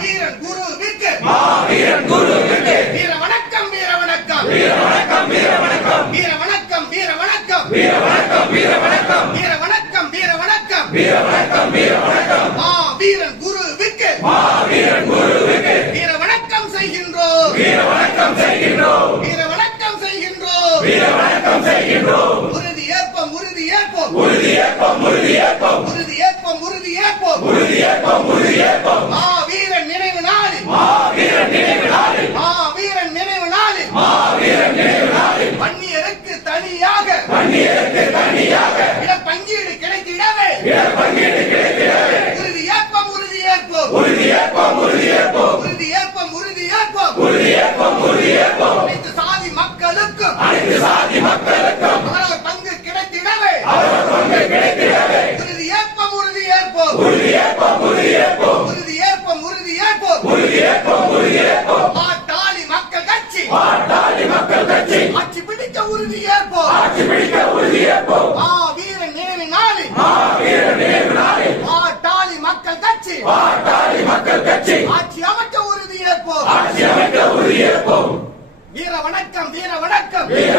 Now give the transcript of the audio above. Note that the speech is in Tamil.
வீரன் குருவிற்கு வீர வணக்கம் வீர வணக்கம் வீர வணக்கம் வீர வணக்கம் வீர வணக்கம் வீர வணக்கம் வீர வணக்கம் வீர வணக்கம் வீர வணக்கம் வீர வணக்கம் வீர வணக்கம் வீர வணக்கம் வீரன் குருவிற்கு வீர வணக்கம் செய்கின்றோம் வீர வணக்கம் செய்கின்றோம் வீர வணக்கம் செய்கின்றோம் வீர வணக்கம் செய்கின்றோம் உறுதி ஏற்போம் உறுதி ஏற்போம் உறுதி ஏற்போம் உறுதி ஏற்போம் உறுதி ஏற்போம் உறுதி ஏற்போம் உறுதி ஏற்போம் உறுதி ஏற்போம் வீரன் நினைவு நாளில் வீரன் நினைவு நாளில் வீரன் நினைவு நாளில் வீரன் நினைவு நாளில் வன்னியருக்கு தனியாக இட பங்கீடு கிடைத்திடவே உறுதி ஏற்போம் உறுதி ஏற்போம் உறுதி ஏற்போம் உறுதி ஏற்போம் உறுதி ஏற்போம் உறுதி ஏற்போம் உறுதி ஏற்போம் உறுதி ஏற்போம் அனைத்து சாதி மக்களுக்கும் அனைத்து சாதி மக்களுக்கும் அவரவர் பங்கு கிடைத்திடவே உறுதி ஏற்போம் உறுதி ஏற்போம் உறுதி ஏற்போம் உறுதி ஏற்போம் உறுதி ஏற்போம் உறுதி ஏற்போம் உறுதி ஏற்போம் உறுதி ஏற்போம் பாட்டாளி மக்கள் கட்சி பாட்டாளி மக்கள் கட்சி ஆட்சி பிடிக்க உறுதி ஏற்போம் ஆட்சி பிடிக்க உறுதி ஏற்போம் வீரன் நினைவு நாளில் வீரன் நினைவு நாளில் பாட்டாளி மக்கள் கட்சி பாட்டாளி மக்கள் கட்சி ஆட்சி அமைக்க உறுதி ஏற்போம் ஆட்சி அமைக்க உறுதி ஏற்போம் வீர வணக்கம் வீர வணக்கம் வீர